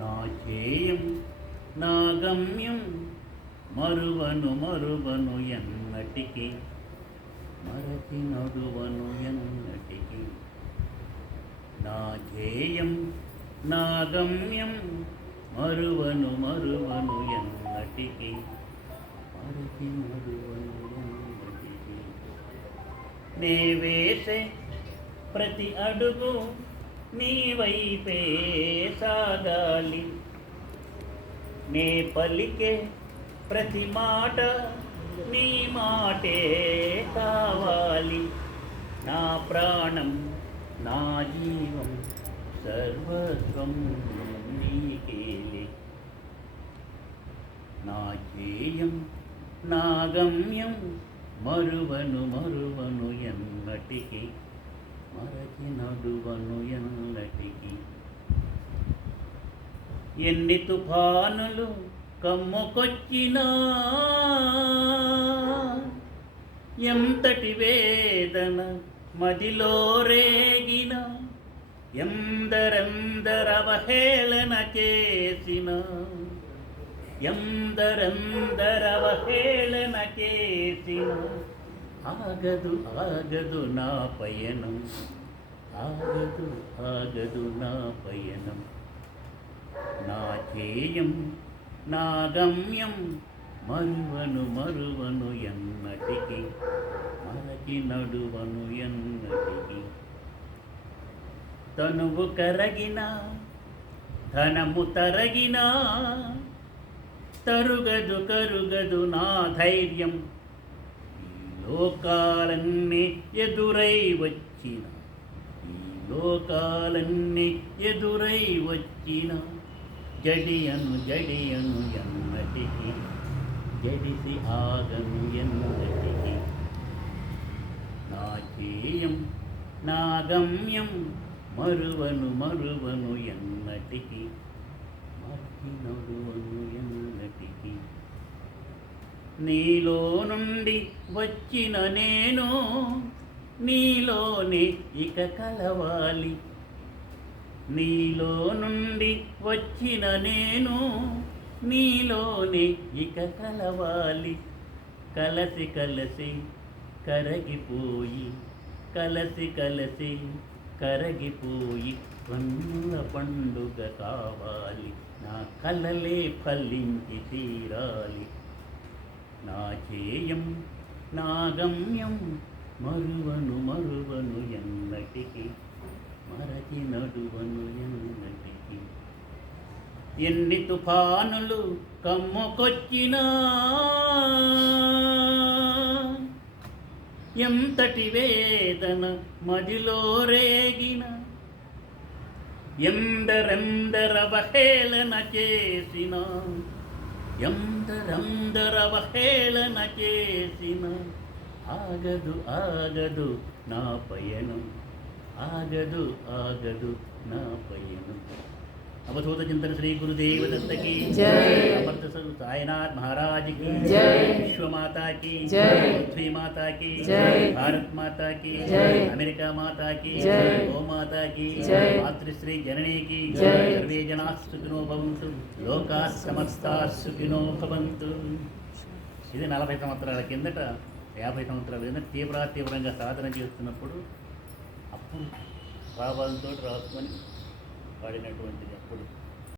నా ధ్యేయం నా గమ్యం మరువను ఎన్నటికి, మరచి నడువను ఎన్నటికి. నా ధ్యేయం నా గమ్యం మరువను ఎన్నటికి, మరచి నడువను ఎన్నటికి. నే వేసే ప్రతి అడుగు నీ వైపే సాగాలి, నే పలికే ప్రతి మాట నీ మాటే కావాలి. నా ప్రాణం నా జీవం సర్వస్వం నీకేలే. నా ధ్యేయం నా గమ్యం మరువను ఎన్నటికి, మరచి నడువను ఎన్నటికి. ఎన్ని తుఫానులు కమ్ముకొచ్చినా, ఎంతటి వేదన మదిలో రేగిన, ఎందరెందరవహేళన చేసిన, ఎందరెందరవహేళన చేసిన, ఆగదు నా పయనం, ఆగదు నా పయనం. నా ధ్యేయం నా గమ్యం మరువను ఎన్నటికి, మరచి నడువను ఎన్నటికి. తనువు కరగిన ధనము తరగిన, కరుగదు నా ధైర్యం. ఈ లోకాలన్నీ ఎదురై వచ్చిన, ఈ లోకాలన్నీ ఎదురై వచ్చిన, జడియను ఎన్నటికి, జడిసి ఆగను ఎన్నటికి. నా ధ్యేయం నా గమ్యం మరువను ఎన్నటికి, మరచి నడువను ఎన్నటికి. నీలో నుండి వచ్చిన నేను నీలోనే ఇక కలవాలి, నీలో నుండి వచ్చిన నేను నీలోనే ఇక కలవాలి. కలసి కరగిపోయి, కలసి కరగిపోయి కన్నుల పండుగ కావాలి. నా కలలే ఫలించి తీరాలి. నా ధ్యేయం నా గమ్యం మరువను ఎన్నటికి, మరచి నడువను ఎన్నటికి. ఎన్ని తుఫానులు కమ్ముకొచ్చినా, ఎంతటి వేదన మదిలో రేగిన, ఎందరెందరవహేళన చేసిన, ఎందరెందరవహేళన చేసిన, ఆగదు నా పయనం, ఆగదు నా పయనం. అవధూత చింతన శ్రీ గురుదేव दत्त की जय। अमृत साईनाथ महाराज की जय। विश्व माता की जय। पृथ्वी माता की जय। भारत माता की जय। अमेरिका माता की जय। गौ माता की जय। मातृश्री जननी की जय। सर्वे जनाः सुखिनो भवन्तु, लोकाः समस्ताः सुखिनो भवन्तु. ఇది 40 సంవత్సరాల కిందట 50 సంవత్సరాల కిందట తీవ్రంగా సాధన చేస్తున్నప్పుడు అప్పుడు భావాలతో రాసుకొని పాడినటువంటిది. అప్పుడు